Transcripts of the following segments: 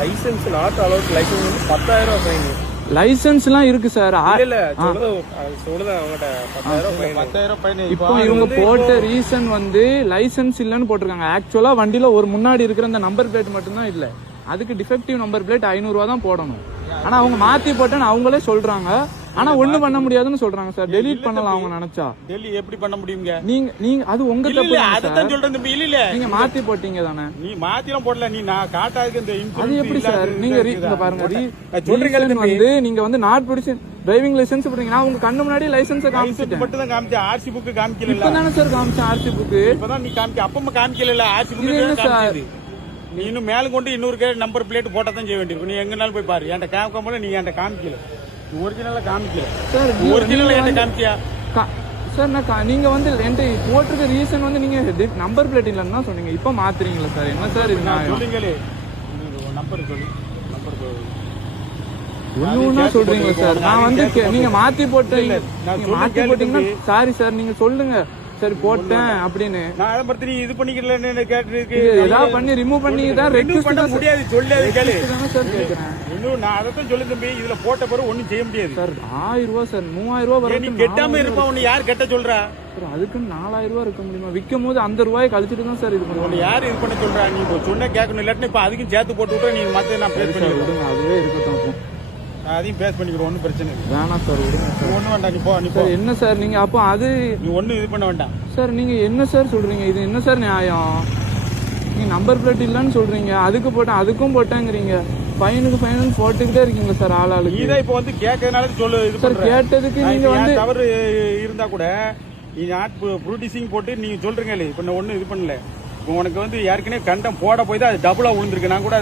Licence not allowed licence வந்து 10,000 fine. லைசென்ஸ்லாம் இருக்கு sir. இல்ல சொல்லுதான் அவங்ககிட்ட 10,000 ஃபைன். இப்போ இவங்க போட்ட ரீசன் வந்து லைசென்ஸ் இல்லன்னு போட்டிருக்காங்க. ஆக்சுவலா வண்டியில ஒரு முன்னாடி இருக்கிற அந்த நம்பர் பிளேட் மட்டும்தான் இல்ல, அதுக்கு டிஃபெக்டிவ் நம்பர் பிளேட் 500 ரூபா தான் போடணும். ஆனா அவங்க மாத்தி போட்டேன்னு அவங்களே சொல்றாங்க. ஆனா ஒண்ணு பண்ண முடியாதுன்னு சொல்றாங்க சார். டெலீட் பண்ணலாம் அவங்க நினைச்சா. டெலீட் எப்படி பண்ண முடியுங்க? நீங்க அது உங்க தப்பு இல்ல. அதான் சொல்றேன் தம்பி. இல்ல நீங்க மாத்தி போட்டீங்க தானே. நீ மாத்திலாம் போடல. நீ நான் காட்டாதுக்கு இந்த இன்சூரன்ஸ் அது எப்படி சார்? நீங்க இங்க பாருங்க, சொல்றீங்க வந்து நீங்க வந்து நாட் ப்ரொடியூஸ் டிரைவிங் லைசென்ஸ் போடுறீங்க. நான் உங்க கண்ணு முன்னாடி லைசென்ஸ் காமிச்சிட்டேன். மட்டும் தான் காமிச்சேன். ஆர்சி புக் காமிக்கல. இப்பதானே சார் காமிச்சேன் ஆர்சி புக். இப்பதான் நீ காமிக்க. அப்பமா காமிக்கல. ஆர்சி புக் காமிச்சது. நீ இன்னும் மேல கொண்டு இன்னொரு நம்பர் பிளேட் போட்டா தான் செய்ய வேண்டியிருக்கும். நீ எங்கனாலும் போய் பாரு. என்கிட்ட காமிக்காம நீ என்கிட்ட காமிக்கல. ஒரிஜினலா காமிக்கல சார். ஒரிஜினல் என்கிட்ட காமிச்சியா சார்? நான் நீங்க வந்து என்கிட்ட போட்டிருக்க ரீசன் வந்து நீங்க நம்பர் பிளேட் இல்லன்னு தான் சொன்னீங்க. இப்ப மாத்துறீங்களா சார்? என்ன சார் இது? சொல்லுங்களே நம்பர் சொல்லு. நம்பர் ஒண்ணு சொல்றீங்களா சார்? நான் வந்து நீங்க மாத்தி போட்டீங்க. மாத்தி போட்டீங்கன்னா சாரி சார் நீங்க சொல்லுங்க. சரி போட்டேன் அப்படின்னு நான் அதை பத்தி இது பண்ணிக்கலன்னு கேட்டிருக்கு. ஏதாவது பண்ணி ரிமூவ் பண்ணி தான் ரெக்வெஸ்ட் பண்ண முடியாது. சொல்லாது கேளு சார் கேக்குறேன். இன்னும் நான் அதை தான் சொல்லு தம்பி. இதுல போட்ட பிறகு ஒண்ணும் செய்ய முடியாது சார். 1000 ரூபாய் சார். 3000 ரூபாய் வரும். நீ கெட்டாம இருப்பா. உன்னை யார் கெட்ட சொல்றா சார்? அதுக்கு 4000 ரூபாய் இருக்க முடியுமா? விற்கும் போது அந்த ரூபாய் கழிச்சிட்டு தான் சார் இது பண்ணுவோம். யாரு இது பண்ண சொல்றா? நீ சொன்ன கேட்கணும். இல்லாட்டி இப்ப அதுக்கும் சேர்த்து போட்டு விட்டா நீ மத்த நான் பேஸ் பண்ணி விடுங்க. அதுவே இருக்கட்டும். நான் அதையும் பேஸ் பண்ணிக்கிறேன். ஒன்னும் பிரச்சனை இல்லை. வேணாம் சார் விடுங்க. ஒன்னும் வேண்டாம். நீ போ. நீ போ. என்ன சார் நீங்க அப்போ அது நீ ஒன்னும் இது பண்ண வேண்டாம் சார். நீங்க என்ன சார் சொல்றீங்க? இது என்ன சார் நியாயம்? நீங்க நம்பர் பிளேட் இல்லன்னு சொல்றீங்க, அதுக்கு போட்டேன் அதுக்கும் போட்டேங்கிறீங்க. ஃபைனுக்கு ஃபைனல் போட்டுக்கிட்டே இருக்கீங்க சார். ஆளாளுக்கு இதை இப்போ வந்து கேட்கறதுனால சொல்லு. இது சார் கேட்டதுக்கு நீங்க வந்து தவறு இருந்தா கூட நீ நாட் ப்ரொடியூசிங் போட்டு நீங்க சொல்றீங்க. இப்ப நான் ஒன்னும் இது பண்ணல. உனக்கு வந்து ஏற்கனவே கண்டம் போட போய் தான் அது டபுளா விழுந்திருக்கு. நான் கூட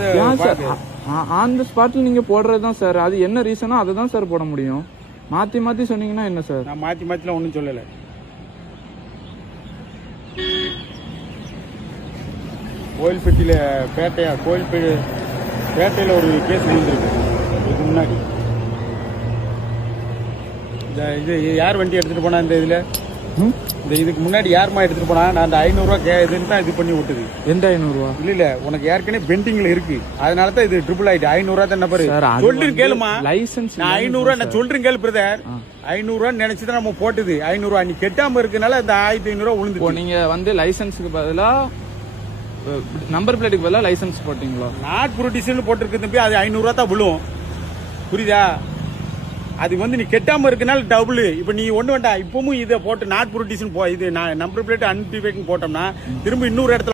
ஆன் தி ஸ்பாட்ல நீங்க போடுறதுதான் சார். அது என்ன ரீசனோ அதை தான் சார் போட முடியும். மாத்தி மாத்தி சொன்னீங்கன்னா என்ன சார்? நான் மாத்தி மாத்திலாம் ஒன்னும் சொல்லல. கோயில்பட்டியில பேட்டையில ஒரு கேஸ் விழுந்திருக்கு. இதுக்கு முன்னாடி இது யார் வண்டி எடுத்துட்டு போனா? இந்த இதுக்கு முன்னாடி யாருமா எடுத்துட்டு போனா? நான் அந்த 500 ரூபாய் இதுன்னு தான் இது பண்ணி விட்டுது. எந்த 500 ரூபா? இல்ல உனக்கு ஏற்கனவே பெண்டிங்ல இருக்கு. அதனால தான் இது ட்ரிபிள் ஆயிட்டு. 500 ரூபாய் தான் பாரு. சொல்றேன் கேளுமா. லைசன்ஸ் நான் 500 ரூபாய் நான் சொல்றேன் கேளு பிரதர். 500 ரூபாய் நினைச்சுதான் நம்ம போட்டுது. 500 ரூபாய் நீ கெட்டாம இருக்கனால அந்த 1500 ரூபாய் விழுந்து. நீங்க வந்து லைசன்ஸுக்கு பதிலா நம்பர் பிளேட்டுக்கு பதிலா லைசன்ஸ் போட்டீங்களா? நாட் ப்ரொடியூசர்னு போட்டிருக்கு தம்பி. அது 500 ரூபாய் தான் விழும். புரியுதா? அது வந்து நீ கெட்டாம இருக்கனால டபுள். இப்ப நீ ஒண்ணு வேண்டாம். இப்பவும் இதை போட்டு நாட் ப்ரொடியூசன் இது நம்பர் பிளேட் அன்டிஃபெக்ட் போட்டோம்னா திரும்ப இன்னொரு இடத்துல